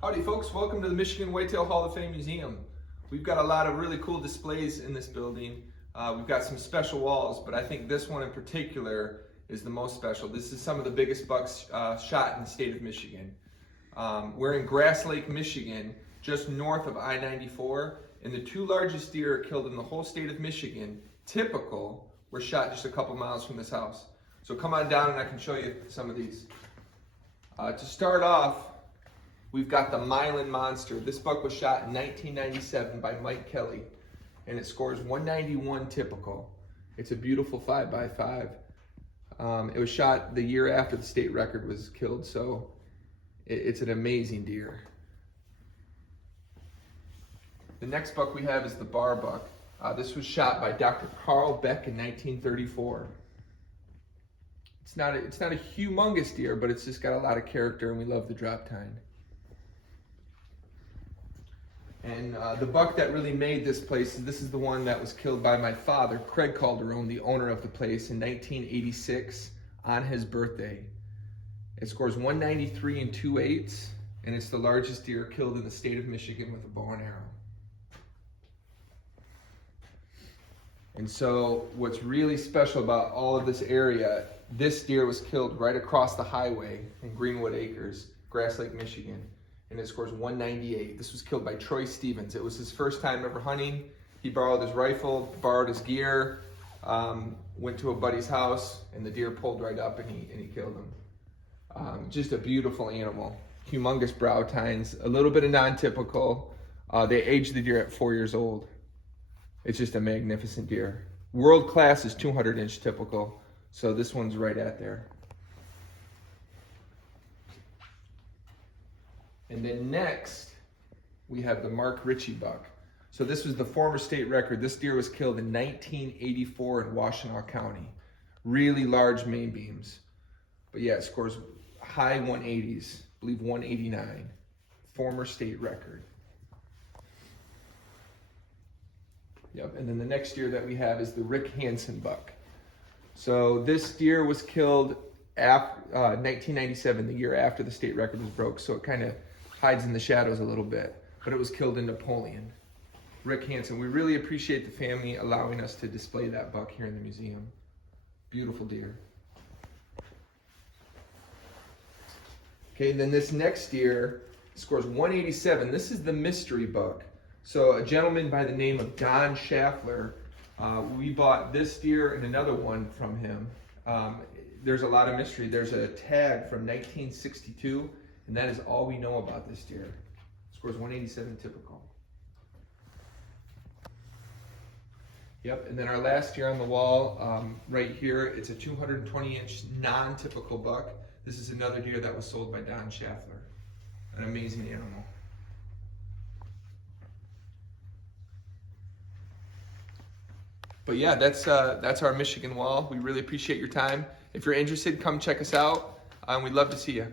Howdy folks, welcome to the Michigan Whitetail Hall of Fame Museum. We've got a lot of really cool displays in this building. We've got some special walls, but I think this one in particular is the most special. This is some of the biggest bucks shot in the state of Michigan. We're in Grass Lake, Michigan, just north of I-94, and the two largest deer killed in the whole state of Michigan, typical, were shot just a couple miles from this house. So come on down and I can show you some of these. To start off, we've got the Milan Monster. This buck was shot in 1997 by Mike Kelly, and it scores 191 typical. It's a beautiful 5x5. It was shot the year after the state record was killed, so it's an amazing deer. The next buck we have is the bar buck. This was shot by Dr. Carl Beck in 1934. It's not a humongous deer, but it's just got a lot of character, and we love the drop tine. And the buck that really made this place, this is the one that was killed by my father, Craig Calderone, the owner of the place, in 1986 on his birthday. It scores 193 and 2/8, and it's the largest deer killed in the state of Michigan with a bow and arrow. And so what's really special about all of this area, this deer was killed right across the highway in Greenwood Acres, Grass Lake, Michigan, and it scores 198. This was killed by Troy Stevens. It was his first time ever hunting. He borrowed his rifle, borrowed his gear, went to a buddy's house, and the deer pulled right up and he killed him. Just a beautiful animal. Humongous brow tines, a little bit of non-typical. They aged the deer at 4 years old. It's just a magnificent deer. World class is 200-inch typical, so this one's right at there. And then next, we have the Mark Ritchie buck. So this was the former state record. This deer was killed in 1984 in Washtenaw County. Really large main beams. But yeah, it scores high 180s, I believe 189. Former state record. Yep, and then the next deer that we have is the Rick Hensen buck. So this deer was killed after 1997, the year after the state record was broke, so it kind of hides in the shadows a little bit, but it was killed in Napoleon. Rick Hensen, we really appreciate the family allowing us to display that buck here in the museum. Beautiful deer. Okay, and then this next deer scores 187. This is the mystery buck. So a gentleman by the name of Don Schaffler, we bought this deer and another one from him. There's a lot of mystery. There's a tag from 1962, and that is all we know about this deer. Scores 187 typical. Yep, and then our last deer on the wall, right here, it's a 220-inch non-typical buck. This is another deer that was sold by Don Schaffler. An amazing animal. But yeah, that's our Michigan wall. We really appreciate your time. If you're interested, come check us out. We'd love to see you.